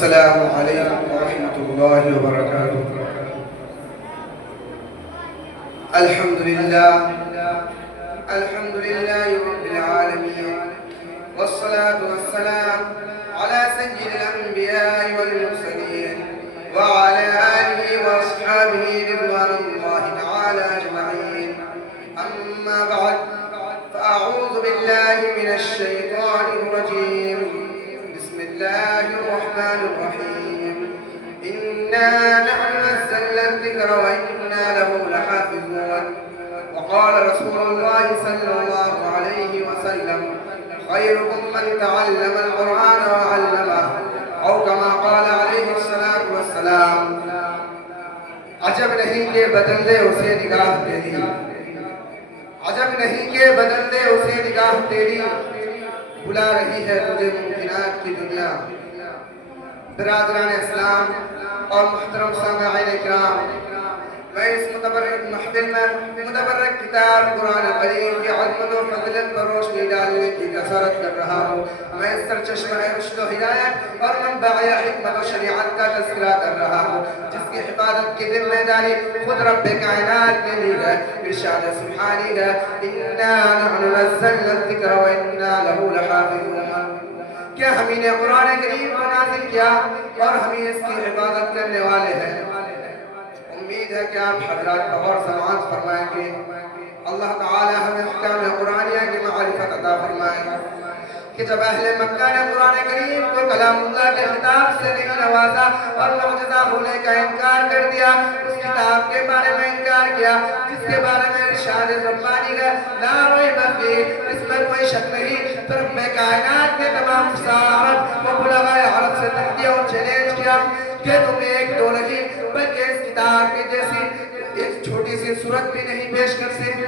السلام علیکم ورحمۃ اللہ وبرکاتہ۔ الحمدللہ رب العالمین، والصلاة والسلام على سید الانبیاء والمرسلین وعلى آلہ واصحابہ رضوان اللہ تعالی اجمعین۔ اما بعد فاعوذ باللہ من الشیطان الرجیم، بسم اللہ الرحمن الرحیم۔ انا نحن نزلنا الذکر وانا له لحافظون۔ وقال رسول الله صلى الله عليه وسلم: خيركم من تعلم القرآن وعلمه، او كما قال عليه الصلاة والسلام۔ عجب نہیں کہ بدل دے اسے نگاہ تیری، عجب نہیں کہ بدل دے اسے نگاہ تیری، بلا رہی ہے تجھے ممکنات کی دنیا۔ برادران اسلام اور محترم سامعین اکرام، میں اس متبرک محفل میں متبرک کتاب قرآن کریم کی عظمت و فضیلت پر روشنی ڈالنے کی کثرت کر رہا ہوں۔ میں اس سرچشمہ رشد و ہدایت اور منبع حکمت و شریعت کا تذکرہ کر رہا ہوں، جس کی حفاظت کی ذمہ داری خود رب کائنات نے لی ہے۔ ارشاد سبحانی ہے: انا نحن نزلنا الذکر وانا له لحافظون۔ کیا ہم نے قرآن کریم کو نازل کیا اور ہم اس کی حفاظت کرنے والے ہیں۔ امید ہے کہ آپ حضرات غور سماعت فرمائیں گے۔ اللہ تعالی ہمیں احکام قرآنیہ کی معرفت عطا فرمائے کہ جب اہل مکہ نے قرآن کریم کو کلام اللہ کے خطاب سے نہیں نوازا اور معجزہ ہونے کا انکار کر دیا، اس کتاب کے بارے میں انکار کیا جس کے بارے میں ارشاد ربانی کا لا ریب فیہ، اس میں کوئی شک نہیں، تو رب کائنات نے تمام عرب و بلغاء عرب سے تحدید اور چیلنج کیا کہ تم ایک دو نہیں بلکہ اس کتاب کی جیسی ایک چھوٹی سی صورت بھی نہیں پیش کر سکتے۔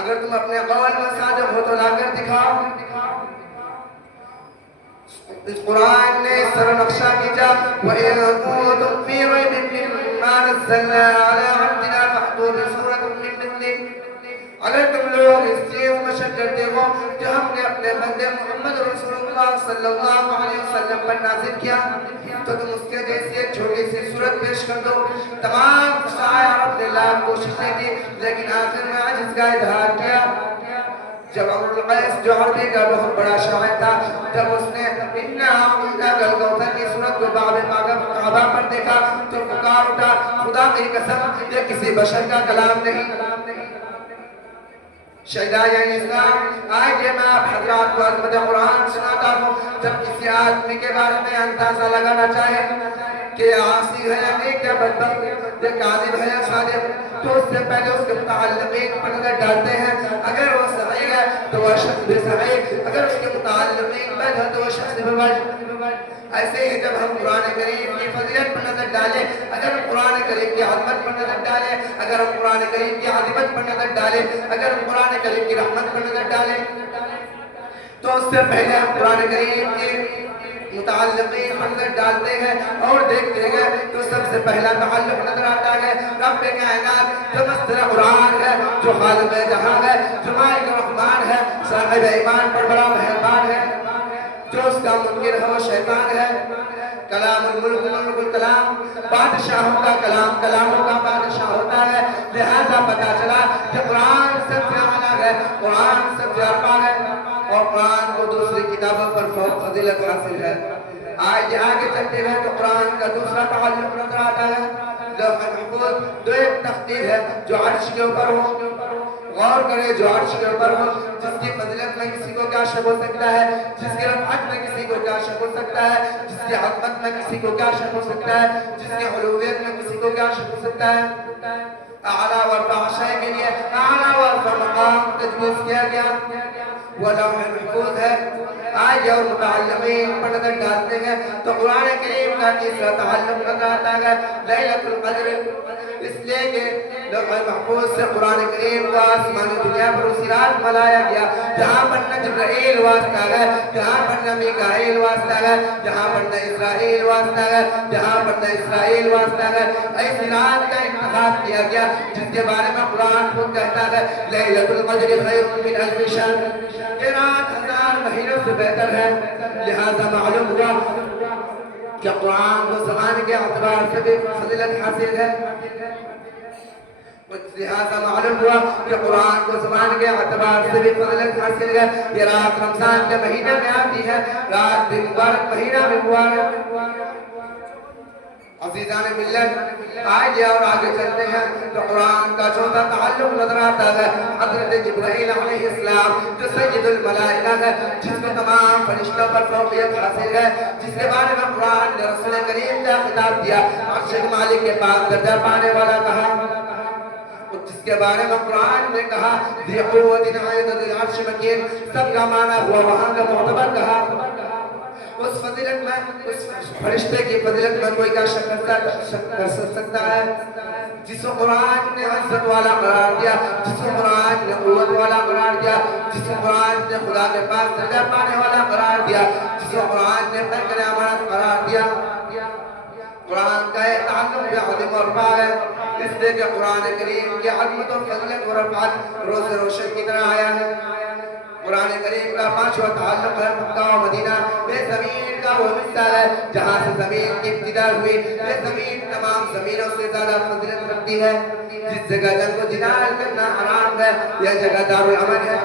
اگر تم اپنے قول میں صادق ہو تو لا کر دکھاؤ۔ اس قرآن نے اس طرح نقشہ کیجا: وَإِن كُنتُمْ فِي رَيْبٍ مِّمَّا نَزَّلْنَا عَلَىٰ عَبْدِنَا فَأْتُوا بِسُورَةٍ مِّن مِّثْلِهِ۔ اگر تم لوگ اس چیز میں شک کرتے ہو جو ہم نے اپنے بندے محمد رسول اللہ صلی اللہ علیہ وسلم پر نازل کیا، تو تم اس کے جیسی ایک چھوٹی سی صورت پیش کر دو۔ تمام فصاحہ عرب نے لاکھ کوششیں کی، لیکن آخر میں عجز کا اظہار کیا۔ جب عمرو القیس جو عربی کا بہت بڑا شاعر تھا، جب اس نے اِنَّا أَعْطَيْنَاكَ الْكَوْثَرَ کی صورت کو باب کعبہ پر دیکھا تو پکار اٹھا: خدا کی قسم یہ کسی بشر کا کلام نہیں۔ شہدائے اسلام، آئیے میں آپ حضرات کو عظمت قرآن سناتا ہوں۔ جب کسی آدمی کے بارے میں اندازہ لگانا چاہے کہ یہ عاصی ہے یا نیک یا بدبخت، یہ کاذب ہے یا صادق، تو اس سے پہلے اس کے متعلقین پر نظر ڈالتے ہیں۔ اگر وہ صحیح ہے تو وہ شخص بھی صحیح، اگر اس کے متعلقین بد ہے تو وہ شخص بھی بد۔ ایسے ہی جب ہم قرآن کریم کی فضیلت پر نظر ڈالیں، اگر ہم قرآن کریم کی عظمت پر نظر ڈالیں، اگر ہم قرآن کریم کی عظمت پر نظر ڈالیں، اگر ہم قرآن کریم کی رحمت پر نظر ڈالیں، تو اس سے پہلے ہم قرآن کریم کے متعلقین پر نظر ڈالتے ہیں اور دیکھتے ہیں تو سب سے پہلا تعلق نظر آتا ہے رب کائنات جو مصدر قرآن ہے، جو خالق جہاں ہے، جو مالک الرحمن ہے، صاحب ایمان پر بڑا مہربان ہے، جو اس کا منکر ہے وہ شیطان ہے۔ کلام الملک ملک الکلام، بادشاہوں کا کلام کلاموں کا بادشاہ ہوتا ہے۔ لہذا پتا چلا کہ قرآن سب سے اعلیٰ ہے، قرآن سب سے ارفع ہے اور قرآن کو دوسری کتابوں پر فضیلت حاصل ہے۔ آج آگے چلتے ہیں تو قرآن کا دوسرا تعلق نظر آتا ہے۔ لوح محفوظ دو ایک تختی ہے جو عرش کے اوپر ہو، غور کرے، جو عرش کے اوپر ہو، جس کی فضیلت میں کسی کو کیا شک ہو سکتا ہے، جس کی رفعت میں کسی کو کیا شک ہو سکتا ہے، جس کی عظمت میں کسی کو کیا شک ہو سکتا ہے، جس کی علویت میں کسی کو کیا شک ہو سکتا ہے۔ اعلیٰ و ارفع شے کے لیے اعلیٰ و ارفع مقام تجویز کیا گیا، وہ لوح محفوظ ہے۔ آئیے اور متعلقین پر نظر ڈالتے ہیں تو قرآن کریم کا تیسرا تعلق نظر آتا ہے لیلۃ القدر، اس لیے کہ لوح محفوظ سے قرآن کریم کو آسمانی دنیا پر اسی رات ملایا گیا جہاں پر نہ جبرائیل واسطہ ہے، جہاں پر نہ میکائیل واسطہ ہے، جہاں پر نہ اسرائیل واسطہ ہے، جہاں پر نہ اسرائیل واسطہ ہے۔ ایسی رات کا انتخاب کیا گیا جس کے بارے میں قرآن خود کہتا ہے لیلۃ القدر خیر من الف شہر، یہ رات 1000 مہینوں سے بہتر ہے۔ لہذا معلوم ہوا کہ قرآن کو زمانے کے اعتبار سے بھی فضیلت حاصل ہے. لہذا معلوم ہوا کہ قرآن کو زمانے کے اعتبار سے بھی فضیلت حاصل ہے. یہ رات رمضان کے مہینے میں آتی ہے، رات بھی مبارک، مہینہ بھی مبارک. عزیزان ملت، آئیے اور آگے چلتے ہیں تو قرآن کا چوتھا تعلق نظر آتا ہے حضرت جبرائیل علیہ السلام جو سید الملائکہ ہے، جس کو تمام فرشتوں پر فوقیت حاصل ہے، جس کے بارے میں قرآن نے رسول کریم کا خطاب دیا، عرش مالک کے پاس درجہ پانے والا کہا، جس کے بارے میں قرآن نے کہا ذی قوت عند ذی العرش مکین، سب کا معنی ہوا وہاں کا معتبر کہا. اس فضیلت میں، اس فرشتے کی فضیلت میں کوئی کیا شک کر سکتا ہے؟ جس کو قرآن نے عزت والا قرار دیا، جس کو قرآن نے قوت والا قرار دیا، جس کو قرآن نے خدا کے پاس درجہ پانے والا قرار دیا، جس کو قرآن نے پیغمبر امانت قرار دیا. قرآن کا ایک تعلق بھی عظیم اور رفع ہے، اس لیے کہ قرآن کریم کی عظمت و فضیلت و رفعت روز روشن کی طرح آیا ہے. قرآن کریم کا پانچواں تعلق ہے مکہ و مدینہ. یہ زمین کا وہ حصہ ہے جہاں سے زمین کی ابتدا ہوئی. یہ زمین تمام زمینوں سے زیادہ فضیلت رکھتی ہے. جس جگہ جنگ و جدال کرنا حرام ہے، یہ جگہ دارالامن ہے.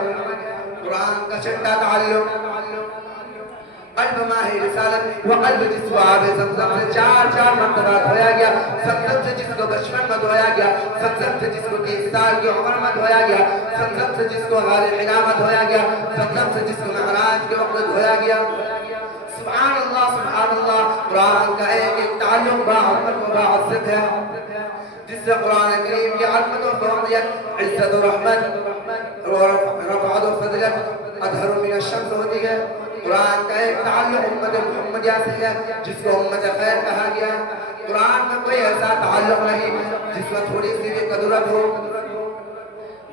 قرآن کا چھٹا تعلق قلب ماہ رسالت و قلب جس کو آب زمزم سے چار مرتبہ دھویا گیا. زمزم سے جس کو بچپن میں دھویا گیا، زمزم سے جس کو 30 سال کی عمر میں دھویا گیا، زمزم سے جس کو غار حرا میں دھویا گیا، زمزم سے جس کو معراج کے وقت دھویا گیا. سبحان اللہ سبحان اللہ. قرآن کا ایک تعلق باعظمت و باعزت ہے، جس سے قرآن کریم کی عظمت و فوقیت، عزت و رحمت اور رفعت و فضیلت اظہر من الشمس ہوتی ہے. قرآن کا ایک تعلق امت محمدیہ سے ہے، جس کو امت خیر کہا گیا. قرآن میں کوئی ایسا تعلق نہیں جس میں تھوڑی سی بھی قدرت ہو.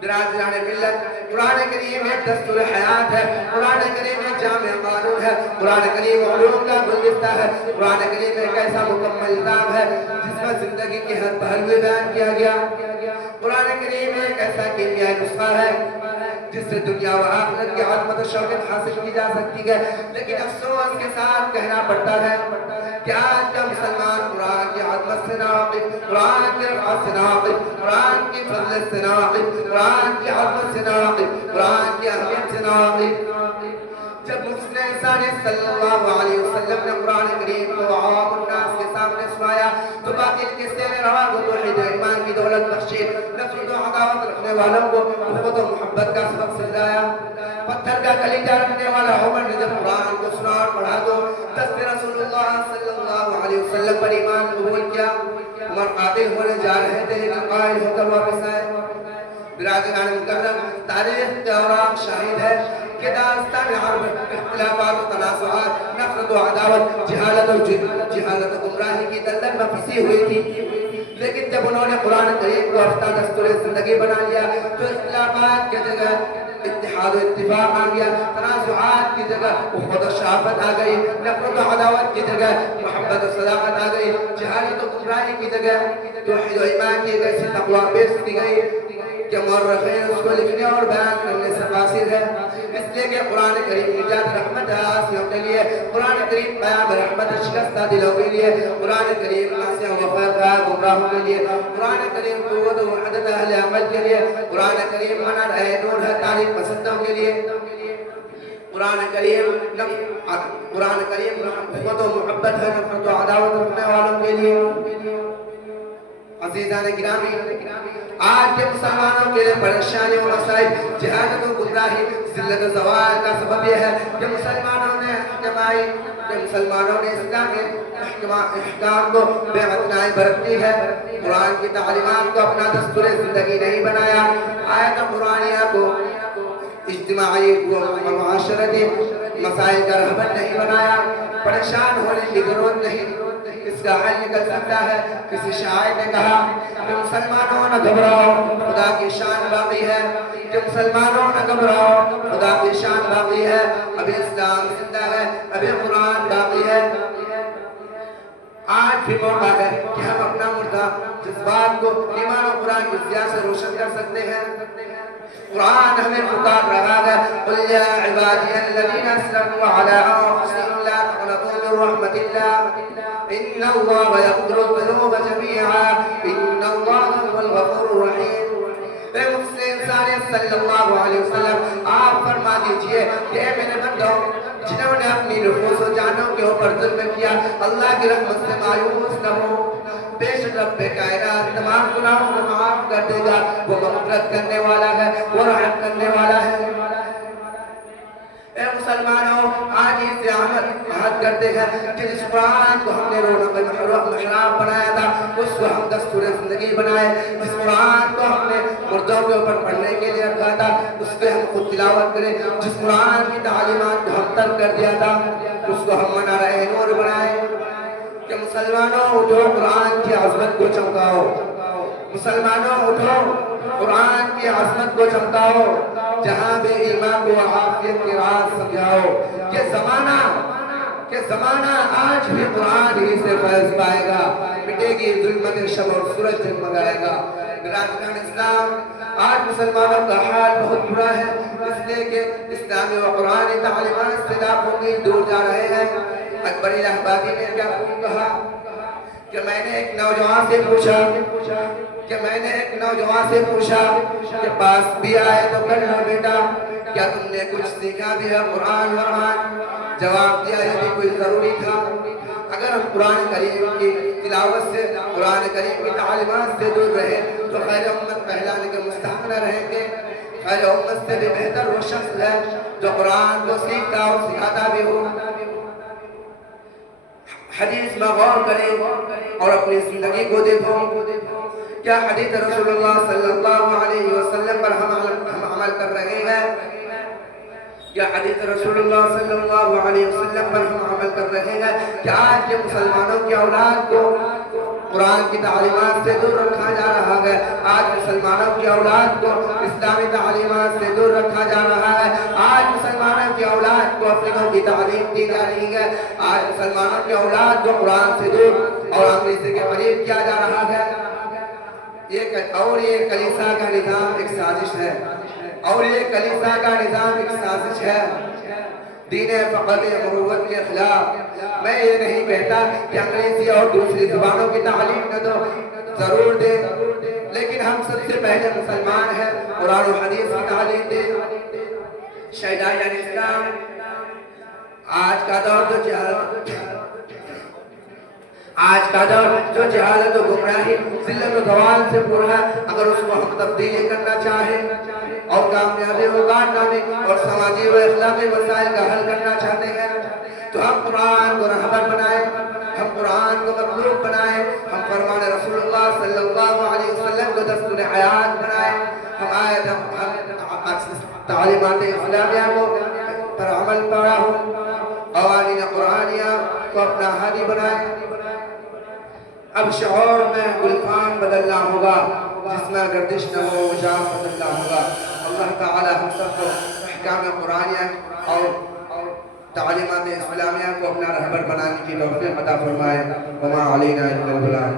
برادران ملت، قرآن کریم ایک دستور حیات ہے، قرآن کریم ایک جامع قانون ہے، قرآن کریم علوم کا گلدستہ ہے. قرآن کریم ایک ایسا مکمل نظام ہے جس میں زندگی کے ہر پہلو بیان کیا گیا. قرآن کریم ایک ایسا کیمیائی نسخہ ہے جس سے دنیا و آخرت کی عظمت و شوکت حاصل کی جا سکتی ہے. لیکن افسوس کے ساتھ کہنا پڑتا ہے کہ آج کا مسلمان قرآن کی عظمت سے ناواقف، قرآن کی رفعت سے ناواقف، قرآن کی فضلت سے ناواقف، قرآن کی عظمت سے ناواقف، قرآن کی اہمیت سے ناواقف. جب محسن ثانی صلی اللہ علیہ وسلم نے قرآن کریم کو عوام الناس کے سامنے سنایا تو باقی قصے میں روا کو توحید ایمان کی دولت بخشی، نفرت و عداوت رکھنے والوں کو اخوت و محبت کا سبق سمجھایا. پتھر کا کلیجہ رکھنے والا عمر نے جب قرآن کو سنا اور پڑھا تو دست رسول اللہ صلی اللہ علیہ وسلم پر ایمان قبول کیا. عمر قاتل ہونے جا رہے تھے لیکن قائل ہو کر واپس آئے. برادران مکرم، تاریخ کے اوراق شاہد ہے کہ داستان عرب اختلافات و تنازعات، نفرت و عداوت، جہالت و گمراہی کی دلدل میں پھنسی ہوئی تھی. لیکن جب انہوں نے قرآن کریم کو اپنا دستور زندگی بنا لیا تو اختلافات کی جگہ اتحاد و اتفاق آ گیا، تنازعات کی جگہ اخوت و شرافت آ گئی، نفرت و عداوت کی جگہ محبت و صداقت آ گئی، جہالت و گمراہی کی جگہ توحید و ایمان کی ایک ایسی تقویٰ پیش کی گئی کہ مورخین اس کو لکھنے اور بیان کرنے سے قاصر ہے. اس لیے کہ قرآن کریم نجات رحمت ہے عاصیوں کے لیے، قرآن کریم قیام رحمت شکستہ دلوں کے لیے، قرآن کریم ناصح و خیر گمراہوں کے لیے، قرآن کریم قوت و وحدت اہل عمل کے لیے، قرآن کریم منر ہے نور ہے تعریف پسندوں کے لیے. قرآن کریم قوت و محبت ہے نفرت و عداوت رکھنے والوں کے لیے. عزیزان گرامی، آج کے مسلمانوں کے لیے پریشانی و مسائل، جہالت و گمراہی، ذلت و زوال کا سبب یہ ہے کہ مسلمانوں نے اسلامی احکام کو بے اعتنائی برتی ہے، قرآن کی تعلیمات کو اپنا دستور زندگی نہیں بنایا، آیت قرآنیہ کو اجتماعی و معاشرتی مسائل کا رہبر نہیں بنایا. پریشان ہونے کی ضرورت نہیں، اس کا حل نکل سکتا ہے. کسی شاعر نے کہا کہ مسلمانوں نہ گھبراؤ خدا کی شان باقی ہے، کہ مسلمانوں نہ گھبراؤ خدا کی شان باقی ہے، ابھی اسلام زندہ ہے، ابھی قرآن باقی ہے. آج بھی موقع ہے کہ ہم اپنا مردہ جذبات کو ایمان و قرآن کی ضیاء سے روشن کر سکتے ہیں. قرآن ہمیں پکار رہا ہے قل یا عبادی الذین اسرفوا علی انفسہم لا تقنطوا من رحمت اللہ. إن الله يغفر الذنوب جميعا إن الله هو الغفور الرحيم. اے مسلم انسانیت صلی اللہ علیہ وسلم آپ فرما دیجئے کہ اے میرے بندوں جنہوں نے اپنی نفوس و جانوں کے اوپر ظلم کیا اللہ کی رحمت سے مایوس نہ ہو. بے شک رب کائنات تمام گناہوں کو معاف کر دے گا. وہ مغفرت کرنے والا ہے, وہ رحم کرنے والا ہے. اے مسلمانوں آج اس سے عہد کرتے ہیں کہ جس قرآن کو ہم نے رونق محراب بنایا تھا اس کو ہم دستور زندگی بنائے. جس قرآن کو ہم نے مردوں کے اوپر پڑھنے کے لیے رکھا تھا اس پہ ہم خود تلاوت کریں. جس قرآن کی تعلیمات کو ہم ترک کر دیا تھا اس کو ہم منارہ نور بنائے. کہ مسلمانوں اٹھو قرآن کی عظمت کو چمکاؤ. مسلمانوں اٹھو قرآن کی عظمت کو چمکاؤ. جہاں بے ایمان کو عافیت کے راز سمجھاؤ. کہ زمانہ آج بھی قرآن ہی سے فیض پائے گا. مٹے گی ظلمت شب اور سورج جگمگائے گا. برادران اسلام آج مسلمانوں کا حال بہت برا ہے اس لیے کہ اسلامی و قرآن تعلیمات سے لاکھوں میل دور جا رہے ہیں. اکبر الہبادی نے کیا کہا کہ میں نے ایک نوجوان سے پوچھا کہ پاس بھی آئے تو کر لو بیٹا, کیا تم نے کچھ سیکھا بھی ہے قرآن ورمان؟ جواب دیا یہ بھی کوئی ضروری تھا. اگر ہم قرآن کریم کی تلاوت سے قرآن کریم کی تعلیمات سے دور رہے تو خیر امت پہلانے کے مستحق نہ رہیں گے. خیر امت سے بھی بہتر وہ شخص ہے جو قرآن کو سیکھتا اور سکھاتا بھی ہو. حدیث میں غور کریں اور اپنی زندگی کو دیکھو. کیا حدیث رسول اللہ صلی اللہ علیہ وسلم پر ہم عمل کر رہے ہیں؟ کیا حدیث رسول اللہ صلی اللہ علیہ وسلم پر ہم عمل کر رہے ہیں؟ کہ آج کے مسلمانوں کی اولاد کو قرآن کی تعلیمات سے دور رکھا جا رہا ہے. آج مسلمانوں کی اولاد کو اسلامی تعلیمات سے دور رکھا جا رہا ہے. آج مسلمانوں کی اولاد کو افریقوں کی تعلیم دی جا رہی ہے. آج مسلمانوں کی اولاد کو قرآن سے دور اور انگریزی کے قریب کیا جا رہا ہے. یہ کلیسا کا نظام ایک سازش ہے. دین فقط مروت کے خلاف. میں یہ نہیں کہتا کہ انگریزی اور دوسری زبانوں کی تعلیم نہ دو, ضرور دے, لیکن ہم سب سے پہلے مسلمان ہیں. قرآن و حدیث کی تعلیم دے. شہدائے اسلام آج کا دور جو جہالت و گمراہی ذلت و زوال سے پورا ہے, اگر اس کو ہم تبدیلی کرنا چاہیں اور کامیابی و کامیابی اور سماجی و اخلاقی مسائل کا حل کرنا چاہتے ہیں تو ہم قرآن کو رہبر بنائیں, ہم قرآن کو مطلوب بنائیں, ہم فرمان رسول اللہ صلی اللہ علیہ وسلم کو دستور حیات بنائیں, ہم تعلیمات اسلامیہ کو پر عمل پڑا ہو, قوانین قرآنیہ کو اپنا ہادی بنائیں. اب شعور میں گلفان بدلنا ہوگا, جس میں گردش نہ ہو جام بدلنا ہوگا. اللہ تعالی ہم سب کو احکام قرآنیہ اور تعلیمات اسلامیہ کو اپنا رہبر بنانے کی توفیق عطا فرمائے. وما علینا الا البلاغ.